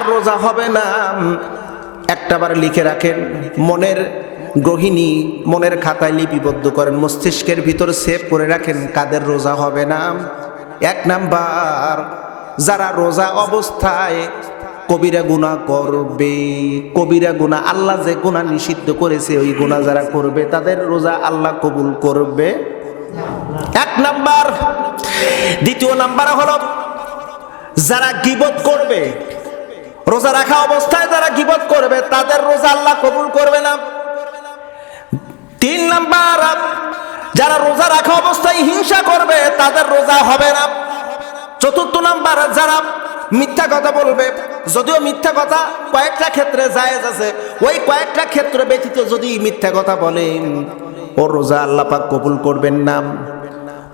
কার রোজা হবে না একটাবার লিখে রাখেন, মনের গৃহিণী মনের খাতায় লিপিবদ্ধ করেন, মস্তিষ্কের ভিতর সেভ করে রাখেন কাদের রোজা হবে না। এক নাম্বার, যারা রোজা অবস্থায় কবিরা গুনাহ করবে। কবিরা গুনাহ, আল্লাহ যে গুনাহ নিষিদ্ধ করেছে ওই গুনাহ যারা করবে তাদের রোজা আল্লাহ কবুল করবে, এক নাম্বার। দ্বিতীয় নাম্বার হলো যারা গীবত করবে, রোজা রাখা অবস্থায় যারা গীবত করবে তাদের রোজা আল্লাহ কবুল করবে না। তিন নাম্বার, যারা রোজা রাখা অবস্থায় হিংসা করবে তাদের রোজা হবে না। চতুর্থ নাম্বার, যারা মিথ্যা কথা বলবে, যদিও মিথ্যা কথা কয়েকটা ক্ষেত্রে জায়েজ আছে, ওই কয়েকটা ক্ষেত্র ব্যতীত যদি মিথ্যা কথা বলে ওর রোজা আল্লাহ পাক কবুল করবেন না।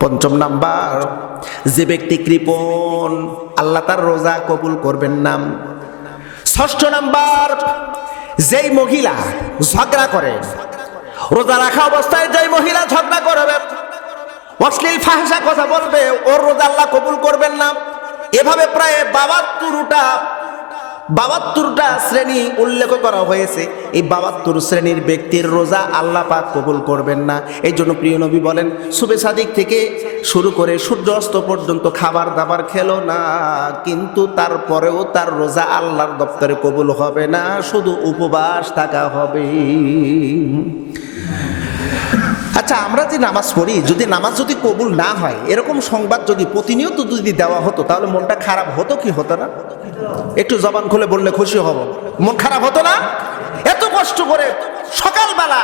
পঞ্চম নাম্বার, যে ব্যক্তি কৃপণ আল্লাহ তার রোজা কবুল করবেন না। ষষ্ঠ নাম্বার, যেই মহিলা ঝগড়া করে, রোজা রাখা অবস্থায় যেই মহিলা ঝগড়া করবে, অশ্লীল ফাহিশা কথা বলবে, ওর রোজা আল্লাহ কবুল করবেন না। এভাবে প্রায় 72টা শ্রেণী উল্লেখ করা হয়েছে। এই 72 শ্রেণীর ব্যক্তির রোজা আল্লাহ পাক কবুল করবেন না। এই জন্য প্রিয় নবী বলেন, সুবে সাদিক থেকে শুরু করে সূর্য অস্ত পর্যন্ত খাবার দাবার খেলো না, কিন্তু তারপরেও তার রোজা আল্লাহর দপ্তরে কবুল হবে না, শুধু উপবাস থাকা হবে। আচ্ছা, আমরা যে নামাজ পড়ি, যদি নামাজ যদি কবুল না হয় এরকম সংবাদ যদি প্রতিনিয়ত যদি দেওয়া হতো তাহলে মনটা খারাপ হতো কি হতো না? একটু জবান খুলে বললে খুশি হব। মন খারাপ হতো না? এত কষ্ট করে সকালবেলা,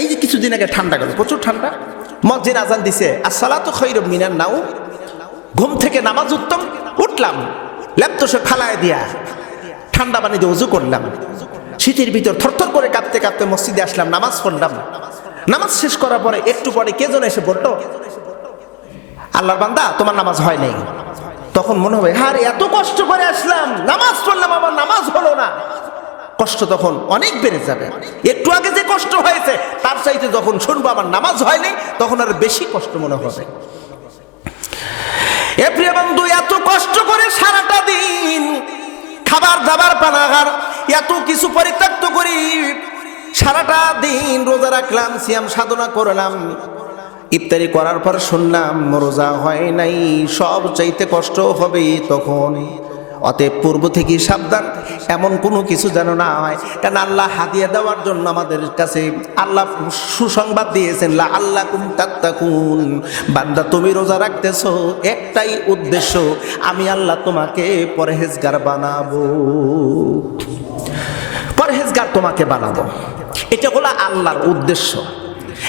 এই যে কিছুদিন আগে ঠান্ডা গেল, প্রচুর ঠান্ডা, মসজিদ আজান দিছে, আসসালাতু খায়রুম মিনান নাওম, ঘুম থেকে নামাজ উত্তম, উঠলাম, ল্যাপটপে ফালায় দিয়া ঠান্ডা পানি দিয়ে ওযু করলাম, শীতের ভিতর থরথর করে কাঁপতে কাঁপতে মসজিদে আসলাম, নামাজ পড়লাম। নামাজ শেষ করার পরে একটু পরে কে যেন এসে বলল, আল্লাহর বান্দা তোমার নামাজ হয় নাই। তখন মনে হবে, আরে এত কষ্ট করে আসলাম, নামাজ পড়লাম, আবার নামাজ হলো না। কষ্ট তখন অনেক বেড়ে যাবে। একটু আগে যে কষ্ট হয়েছে তার চাইতে যখন শুনবো আমার নামাজ হয়নি তখন আর বেশি কষ্ট মনে হবে। এ প্রিয় বন্ধু, এত কষ্ট করে সারাটা দিন খাবার দাবার পানাহার এত কিছু পরিত্যক্ত করি, সারাটা দিন রোজা রাখলাম, সিয়াম সাধনা করলাম, ইফতারি করার পর শুনলাম রোজা হয় নাই, সব চাইতে কষ্ট হবে তখন। অতএব পূর্ব থেকে সাবধান, এমন কোনো কিছু যেন না হয়। কারণ আল্লাহ হাদিয়া দেওয়ার জন্য আমাদের কাছে আল্লাহ সুসংবাদ দিয়েছেন, লাআল্লাকুম তাত্তাকুন, বান্দা তুমি রোজা রাখতেছো একটাই উদ্দেশ্য, আমি আল্লাহ তোমাকে পরহেজগার বানাবো, পরহেজগার তোমাকে বানাবো। এটা হলো আল্লাহর উদ্দেশ্য।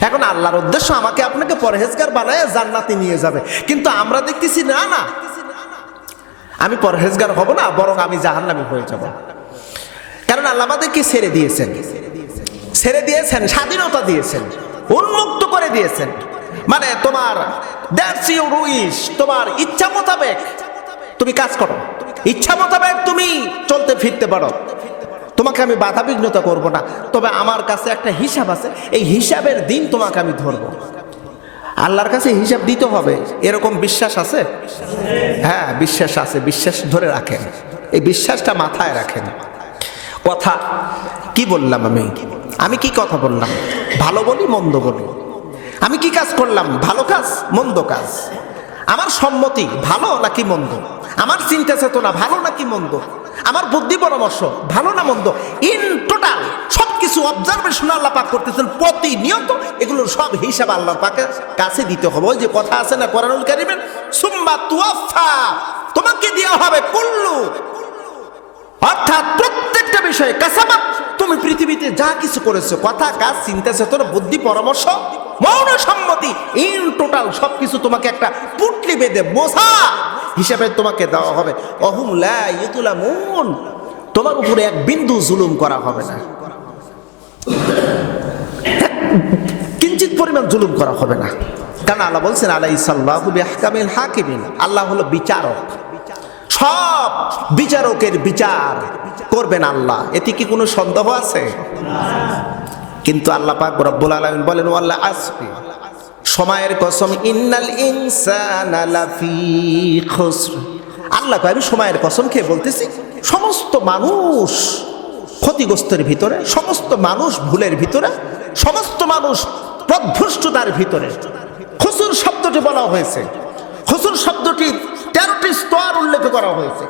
এখন আল্লাহর উদ্দেশ্য আমাকে আপনাকে পরহেজগার বানায় জান্নাতে নিয়ে যাবে, কিন্তু আমরা দেখতেছি না, না আমি পরহেজগার হব না, বরং আমি জাহান্নামী হয়ে যাব। কারণ আল্লাহ আমাদেরকে ছেড়ে দিয়েছেন, স্বাধীনতা দিয়েছেন, উন্মুক্ত করে দিয়েছেন। মানে তোমার দ্যাটস ইউর উইশ, তোমার ইচ্ছা মোতাবেক তুমি কাজ করো, ইচ্ছা মোতাবেক তুমি চলতে ফিরতে পারো, তোমাকে আমি বাধা বিঘ্নতা করব না। তবে আমার কাছে একটা হিসাব আছে, এই হিসাবের দিন তোমাকে আমি ধরবো। আল্লাহর কাছে হিসাব দিতে হবে, এরকম বিশ্বাস আছে? হ্যাঁ, বিশ্বাস আছে। বিশ্বাস ধরে রাখেন, এই বিশ্বাসটা মাথায় রাখেন। কথা কি বললাম, আমি কি কথা বললাম? ভালো বলি মন্দ বলি, আমি কি কাজ করলাম, ভালো কাজ মন্দ কাজ, আমার সম্মতি ভালো নাকি মন্দ, আমার চিন্তা চেতনা ভালো নাকি মন্দ, আমার বুদ্ধি পরামর্শ ভালো না মন্দ, ইন টোটাল সবকিছু অবজারভেশন আল্লাহ পাক করতেছেন প্রতিনিয়ত। এগুলোর সব হিসাব আল্লাহ পাকের কাছে দিতে হবে। ওই যে কথা আছে না কোরআনুল কারীমে, সুম্মা তুওয়াফা, তোমাকে দেওয়া হবে কুল্লু, অর্থাৎ প্রত্যেকটা বিষয়ে কাসাবাত, তুমি পৃথিবীতে যা কিছু করেছো, কথা কাজ চিন্তা চেতনা বুদ্ধি পরামর্শ মৌন সম্মতি, ইন টোটাল সবকিছু তোমাকে একটা পুটলি বেঁধে বোঝা হিসাবে তোমাকে দেওয়া হবে। অহুম লা ইউযলামুন, তোমার উপরে এক বিন্দু জুলুম করা হবে না, কিঞ্চিত পরিমাণ জুলুম করা হবে না। কারণ আল্লাহ বলছেন আলাইসাল্লাহু বিআহকামিল হাকিমিন, আল্লাহ হলো বিচারক, সব বিচারকের বিচার করবেন আল্লাহ, এতে কি কোনো সন্দেহ আছে? কিন্তু আল্লাহ পাক রব্বুল আলামিন বলেন ওয়াল আসরি, সময়ের কসম, ইন্নাল ইনসানা লাফি খুসর। আল্লাহ কয় আমি সময়ের কসম খেয়ে বলতেছি সমস্ত মানুষ ক্ষতিগ্রস্তের ভিতরে, সমস্ত মানুষ ভুলের ভিতরে, সমস্ত মানুষ পথভ্রষ্টতার ভিতরে। খুসুর শব্দটি বলা হয়েছে, খুসুর শব্দটি 13টি স্তর উল্লেখ করা হয়েছে,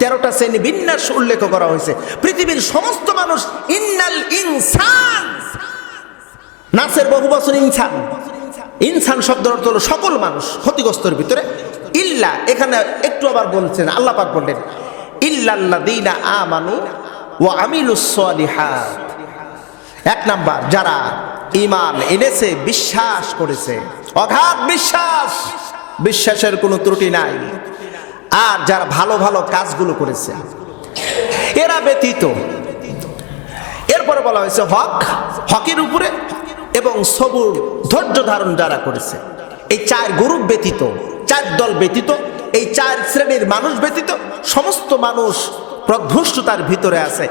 13টা শ্রেণী বিন্যাস উল্লেখ করা হয়েছে। পৃথিবীর সমস্ত মানুষ, ইন্নাল ইনসান, নাসের বহু বছর ইনসান, ইনসান শব্দের অর্থ হলো সকল মানুষ ক্ষতিগ্রস্তের ভিতরে। ইল্লা, এখানে একটু আবার বলছেন, আল্লাহ পাক বললেন ইল্লাল্লাযীনা আমানু ওয়া আমিলুস সালিহাত। এক নাম্বার, যারা ঈমান এনেছে, বিশ্বাস করেছে, অগাধ বিশ্বাস, বিশ্বাসের কোনো ত্রুটি নাই, আর যারা ভালো ভালো কাজগুলো করেছে, এরা ব্যতীত। এরপরে বলা হয়েছে হক, হকের উপরে, এবং সবুর, ধৈর্য ধারণ যারা করেছে। এই 4 গ্রুপ ব্যতীত, 4 দল ব্যতীত, এই 4 শ্রেণীর মানুষ ব্যতীত সমস্ত মানুষ পথভ্রষ্টতার ভিতরে আছে।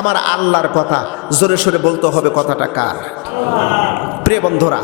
আমার আল্লাহর কথা জোরে সোরে বলতে হবে। কথাটা কার? প্রিয় বন্ধুরা,